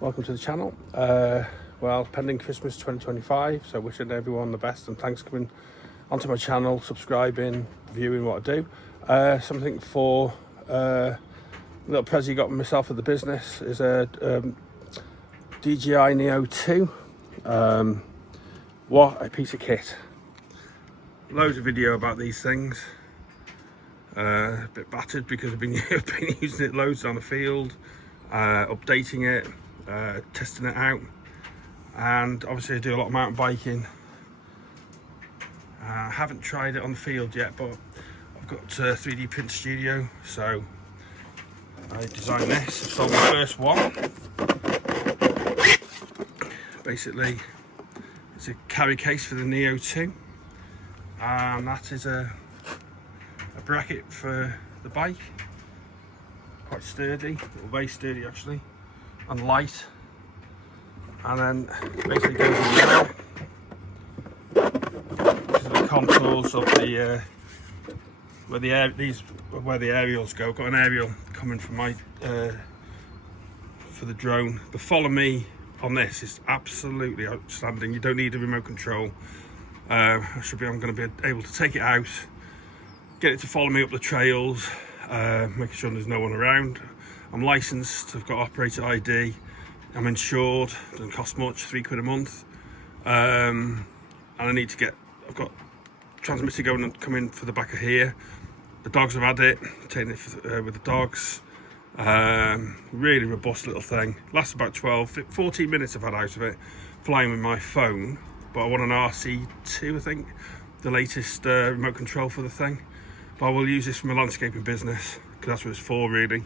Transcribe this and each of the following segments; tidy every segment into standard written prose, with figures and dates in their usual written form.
welcome to the channel. Well, pending Christmas 2025, so wishing everyone the best and thanks for coming onto my channel, subscribing, viewing what I do. Something for a little present got myself for the business is a DJI Neo2. What a piece of kit. Loads of video about these things. A bit battered because I've been using it loads on the field, updating it, testing it out, and obviously I do a lot of mountain biking. I haven't tried it on the field yet, but I've got a 3D print studio, so I designed this. I sold my first one. Basically, it's a carry case for the Neo2, and that is a bracket for the bike. Quite sturdy, very sturdy actually, and light. And then basically goes in there. These are the contours of the where the aerials go. I've got an aerial coming from my for the drone. The follow me on this is absolutely outstanding. You don't need a remote control. I'm going to be able to take it out, get it to follow me up the trails, making sure there's no one around. I'm licensed, I've got operator ID, I'm insured, doesn't cost much, £3 a month. And I need to get, I've got transmitter coming for the back of here. The dogs have had it, taking it with the dogs. Really robust little thing. Lasts about 14 minutes I've had out of it, flying with my phone. But I want an RC2, I think, the latest remote control for the thing. But I will use this for my landscaping business, because that's what it's for really.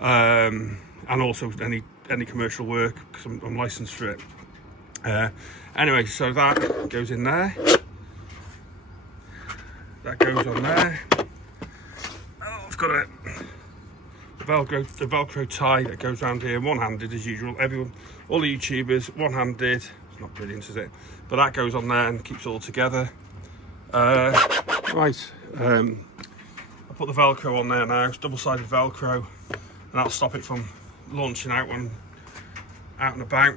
And also any commercial work, because I'm licensed for it. Anyway, so that goes in there. That goes on there. Oh, I've got the Velcro tie that goes around here, one-handed as usual. All the YouTubers, one-handed. It's not brilliant, is it? But that goes on there and keeps it all together. Right. I put the Velcro on there now. It's double-sided Velcro, and that'll stop it from launching out when out and about.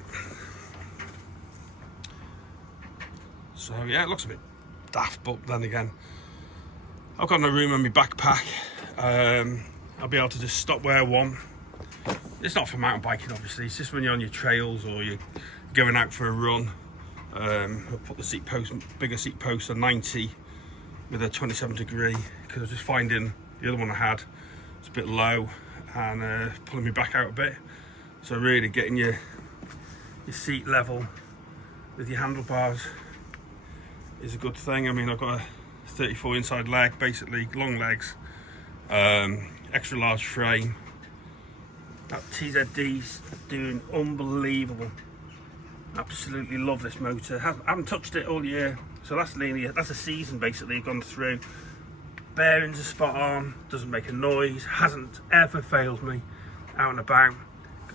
So yeah, it looks a bit daft, but then again, I've got no room in my backpack. I'll be able to just stop where I want. It's not for mountain biking, obviously. It's just when you're on your trails or you're going out for a run. I'll put the seat post, bigger seat post, a 90 with a 27 degree, because I was just finding the other one I had was a bit low and pulling me back out a bit. So really getting your seat level with your handlebars is a good thing. I mean, I've got a 34 inside leg, basically long legs, extra large frame. That TZD's doing unbelievable. Absolutely love this motor. Haven't touched it all year, so that's a season basically gone through. Bearings are spot on, doesn't make a noise, hasn't ever failed me out and about.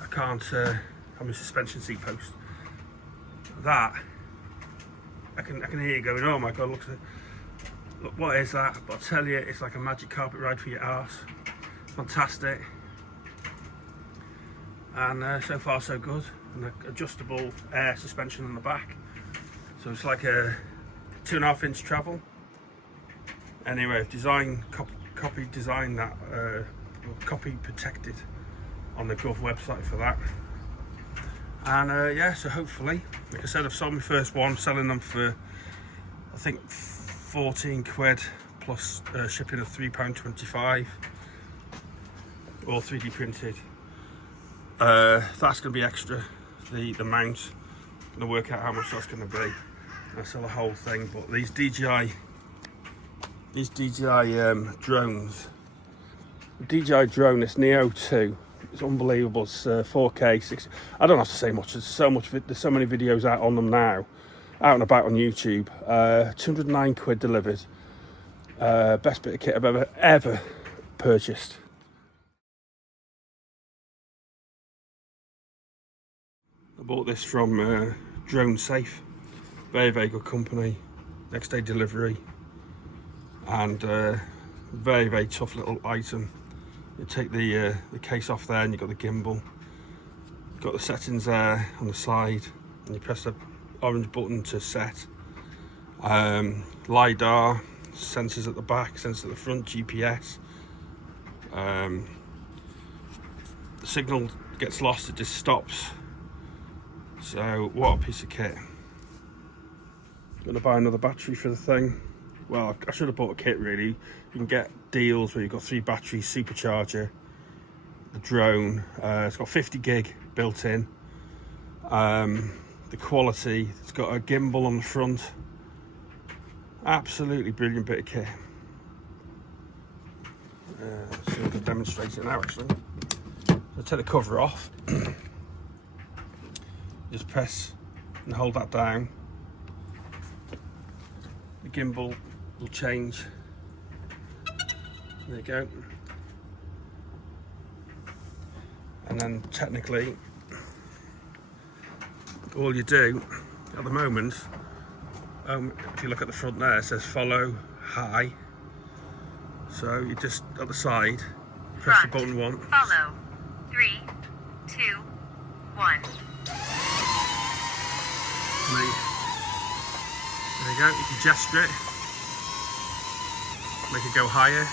I can't have my suspension seat post. That I can hear you going, oh my god, look, what is that? But I'll tell you, it's like a magic carpet ride for your arse. Fantastic. And so far so good. An adjustable air suspension on the back, so it's like a 2.5 inch travel. Anyway, I've copy protected on the Gov website for that. And yeah, so hopefully, like I said, I've sold my first one, selling them for I think 14 quid plus shipping of £3.25, all 3D printed. That's going to be extra. The mount, I'm going to work out how much that's going to be. I sell the whole thing, but these DJI drones, the DJI drone, this Neo2, it's unbelievable. It's 4K 60. I don't have to say much. There's so many videos out on them now, out and about on YouTube. 209 quid delivered. Best bit of kit I've ever purchased. I bought this from Drone Safe, very good company, next day delivery, and very tough little item. You take the case off there and you've got the gimbal, got the settings there on the side, and you press the orange button to set. LiDAR, sensors at the back, sensors at the front, GPS. The signal gets lost, it just stops. So what a piece of kit. I'm gonna buy another battery for the thing. Well, I should have bought a kit really. You can get deals where you've got 3 batteries, supercharger, the drone. It's got 50 gig built in. The quality, it's got a gimbal on the front. Absolutely brilliant bit of kit. So I can demonstrate it now actually. I'll take the cover off. Just press and hold that down. The gimbal will change. There you go. And then technically, all you do at the moment, if you look at the front there, it says follow high. So you just at the side, press the button once. Follow. 3, 2, 1. There you go, you can gesture it, make it go higher.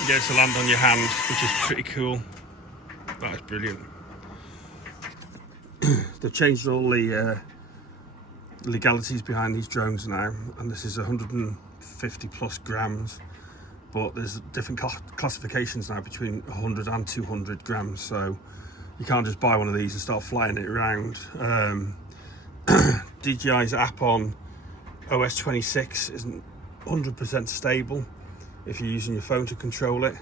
You get it to land on your hand, which is pretty cool. That is brilliant. They've changed all the legalities behind these drones now, and this is 150 plus grams, but there's different classifications now between 100 and 200 grams, so you can't just buy one of these and start flying it around. DJI's app on OS 26 isn't 100% stable if you're using your phone to control it,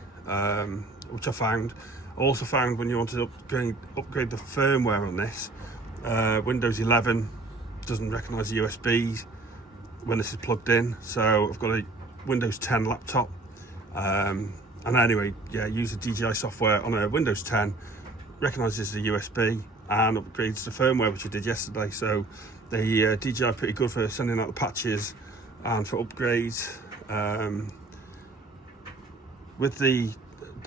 which I found. I also found when you want to upgrade the firmware on this, Windows 11 doesn't recognise the USBs when this is plugged in, so I've got a Windows 10 laptop, and anyway, yeah, use the DJI software on a Windows 10, recognises the USB and upgrades the firmware, which I did yesterday. So the DJI are pretty good for sending out the patches and for upgrades. With the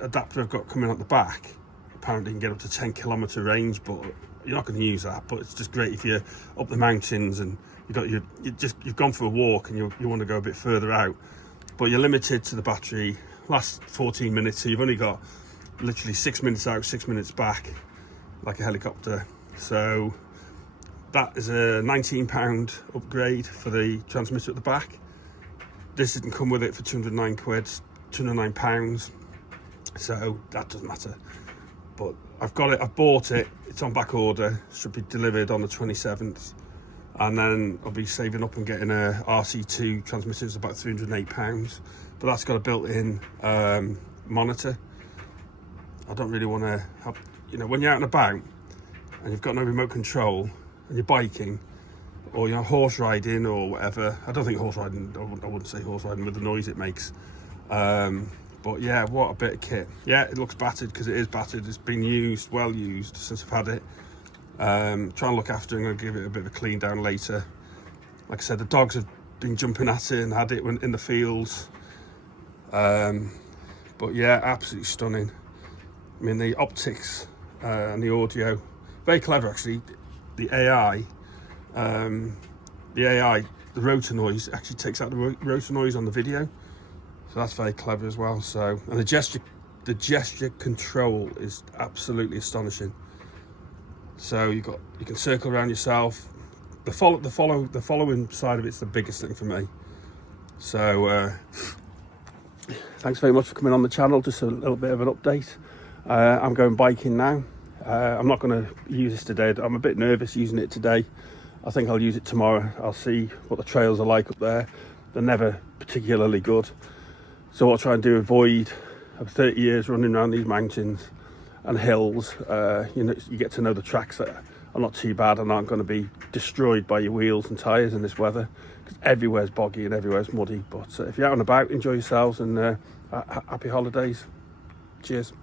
adapter I've got coming out the back, apparently you can get up to 10km range, but you're not going to use that. But it's just great if you're up the mountains and you've gone for a walk and you want to go a bit further out, but you're limited to the battery. Lasts 14 minutes, so you've only got literally 6 minutes out, 6 minutes back, like a helicopter. So that is a £19 upgrade for the transmitter at the back. This didn't come with it for 209 quid, 209 pounds, so that doesn't matter. But I've got it, I've bought it, it's on back order, should be delivered on the 27th, and then I'll be saving up and getting a RC2 transmitter. It's about £308, but that's got a built-in monitor. I don't really want to have, when you're out and about and you've got no remote control and you're biking or you're horse riding or whatever. I don't think horse riding, I wouldn't say horse riding with the noise it makes. But yeah, what a bit of kit. Yeah, it looks battered because it is battered. It's been used, well used since I've had it. Try and look after it. I'm going to give it a bit of a clean down later. Like I said, the dogs have been jumping at it and had it in the fields. But yeah, absolutely stunning. I mean, the optics and the audio, very clever actually. The AI, the rotor noise actually takes out the rotor noise on the video, so that's very clever as well. So, and the gesture control is absolutely astonishing. So you can circle around yourself. The following side of it's the biggest thing for me. So thanks very much for coming on the channel. Just a little bit of an update. I'm going biking now. I'm not going to use this today. I'm a bit nervous using it today. I think I'll use it tomorrow. I'll see what the trails are like up there. They're never particularly good. So what I'll try and do, avoid 30 years running around these mountains and hills. You get to know the tracks that are not too bad and aren't going to be destroyed by your wheels and tyres in this weather, because everywhere's boggy and everywhere's muddy. But if you're out and about, enjoy yourselves, and happy holidays. Cheers.